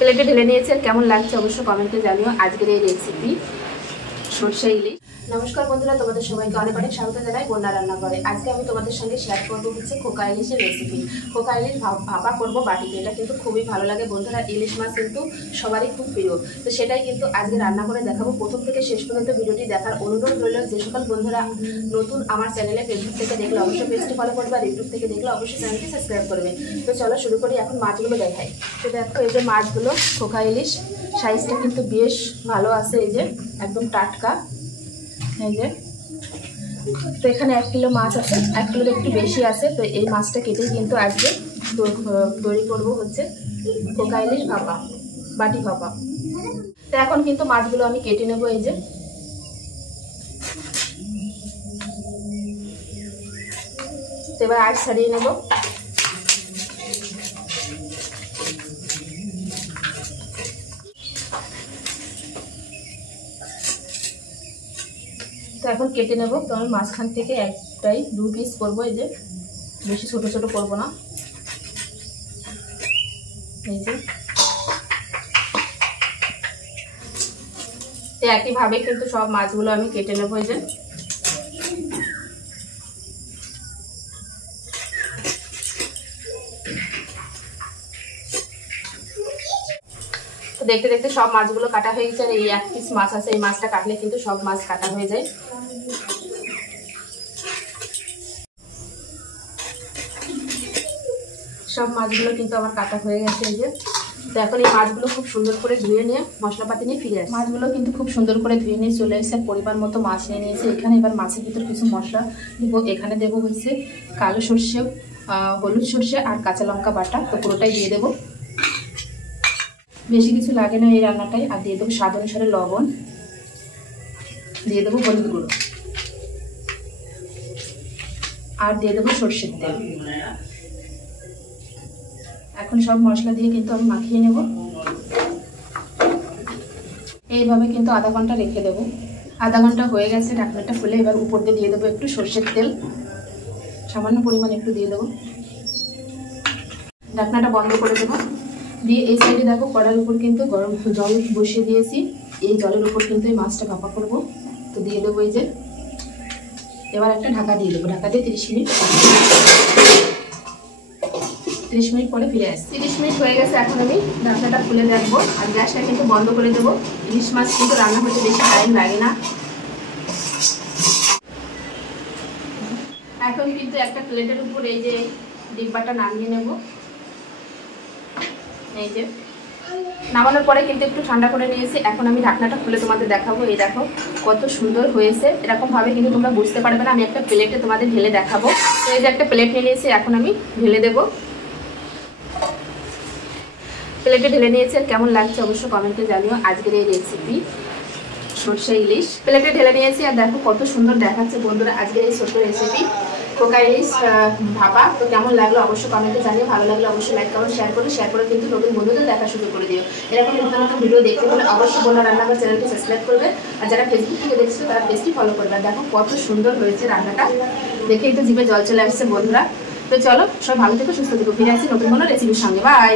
প্লেটে ঢেলে নিয়েছি। আর কেমন লাগছে অবশ্যই কমেন্টে জানিও আজকের এই রেসিপি সরষে ইলিশ। নমস্কার বন্ধুরা, তোমাদের সবাইকে অনেক অনেক স্বাগত জানাই বন্যা রান্না করে। আজকে আমি তোমাদের সঙ্গে শেয়ার করবো হচ্ছে খোকা ইলিশের রেসিপি। খোকা ইলিশ ভাপা করবো বাটিতে। এটা কিন্তু খুবই ভালো লাগে বন্ধুরা। ইলিশ মাছ কিন্তু সবারই খুব প্রিয়, তো সেটাই কিন্তু আজকে রান্না করে দেখাবো। প্রথম থেকে শেষ পর্যন্ত ভিডিওটি দেখার অনুরোধ রইল। যে সকল বন্ধুরা নতুন আমার চ্যানেলে ফেসবুক থেকে দেখলে অবশ্যই পেজটি ফলো করবে, আর ইউটিউব থেকে দেখলে অবশ্যই চ্যানেলটি সাবস্ক্রাইব করবে। তো চলো শুরু করি। এখন মাছগুলো দেখাই। তো দেখো এই যে মাছগুলো, খোকা ইলিশ সাইজটা কিন্তু বেশ ভালো আছে, এই যে একদম টাটকা। এই যে তো এখানে 1 কিলো মাছ আছে, 1 কিলোর একটু বেশি আছে। তো এই মাছটা কেটে কিন্তু আজকে তৈরি করবো হচ্ছে খোকা ইলিশ ভাপা, বাটি ভাপা। তো এখন কিন্তু মাছগুলো আমি কেটে নেবো। এই যে তো এবার আঁশ ছাড়িয়ে নেব। তো এখন কেটে নেব। তো আমি মাঝখান থেকে একটাই 2 পিস করবো। এই যে বেশি ছোট ছোট করবো না। এই যে একইভাবে কিন্তু সব মাছগুলো আমি কেটে নেবো। এই যে তো দেখতে দেখতে সব মাছগুলো কাটা হয়ে গেছে। আর এই 1 পিস মাছ আছে, এই মাছটা কাটলে কিন্তু সব মাছ কাটা হয়ে যায়। সব মাছগুলো কিন্তু আমার কাটা হয়ে গেছে। এই যে তো এখন এই মাছগুলো খুব সুন্দর করে ধুয়ে নিয়ে মশলাপাতি নিয়ে ফিরে আসে। মাছগুলো কিন্তু খুব সুন্দর করে ধুয়ে নিয়ে চলে এসে পরিমাণ মতো মাছ নিয়ে নিয়েছে। এখানে এবার মাছের ভিতর কিছু মশলা দেবো। এখানে দেবো হচ্ছে কালো সর্ষে, হলুদ সর্ষে আর কাঁচা লঙ্কা বাটা। তো পুরোটাই দিয়ে দেবো, বেশি কিছু লাগে না এই রান্নাটাই। আর দিয়ে দেবো স্বাদ অনুসারে লবণ, দিয়ে দেবো হলুদ গুঁড়ো, আর দিয়ে দেবো সর্ষের তেল। এখন সব মশলা দিয়ে কিন্তু আমি মাখিয়ে নেব। এইভাবে কিন্তু আধা ঘন্টা রেখে দেবো। আধা ঘন্টা হয়ে গেছে, ঢাকনাটা খুলে এবার উপর দিয়ে দেবো একটু সর্ষের তেল, সামান্য পরিমাণ একটু দিয়ে দেবো। ঢাকনাটা বন্ধ করে দেবো। দিয়ে এই সাইডে দেখো কড়ার উপর কিন্তু গরম জল বসিয়ে দিয়েছি। এই জলের উপর কিন্তু এই মাছটা ভাপা করবো। তো দিয়ে দেবো এই যে, এবার একটা ঢাকা দিয়ে দেবো। ঢাকা দিয়ে 30 মিনিট পরে ফিরে আসছি। 30 মিনিট হয়ে গেছে। এখন আমি ঢাকনাটা খুলে রাখবো আর গ্যাসটা কিন্তু বন্ধ করে দেবো। ইলিশ মাছ কিন্তু রান্না হতে বেশি টাইম লাগে না। এখন কিন্তু একটা প্লেটের উপর এই যে ডিব্বাটা নামিয়ে নেব। এই যে নামানোর পরে কিন্তু একটু ঠান্ডা করে নিয়েছি। এখন আমি ঢাকনাটা খুলে তোমাদের দেখাবো। এই দেখো কত সুন্দর হয়েছে। এরকম ভাবে কিন্তু তোমরা বুঝতে পারবে না। আমি একটা প্লেটে তোমাদের ঢেলে দেখাবো। তো এই যে একটা প্লেট নিয়ে নিয়েছি, এখন আমি ঢেলে দেবো। প্লেটে ঢেলে নিয়েছি। আর কেমন লাগছে অবশ্যই কমেন্টে জানিও আজকের এই রেসিপি সরষে ইলিশ। প্লেটে ঢেলে নিয়েছি। আর দেখো কত সুন্দর দেখাচ্ছে বন্ধুরা আজকের এই ছোট্ট রেসিপি খোকা ইলিশ ভাপা। তো কেমন লাগলো অবশ্যই কমেন্টে জানিও। ভালো লাগলে অবশ্যই লাইক করো, শেয়ার করো। শেয়ার করে কিন্তু নতুন বন্ধুদের দেখা শুরু করে দিও। এরকম নতুন নতুন ভিডিও দেখতে হলে অবশ্যই বন্যা রান্নাঘর চ্যানেলটি সাবস্ক্রাইব করবে। আর যারা ফেসবুক থেকে দেখছো তারা পেজটি ফলো করবে। আর দেখো কত সুন্দর হয়েছে রান্নাটা, দেখেই তো জিভে জল চলে আসছে বন্ধুরা। তো চলো সব ভালো থেকো, সুস্থ থেকো। ফিরে আসছি নতুন কোনো রেসিপির সঙ্গে। বাই।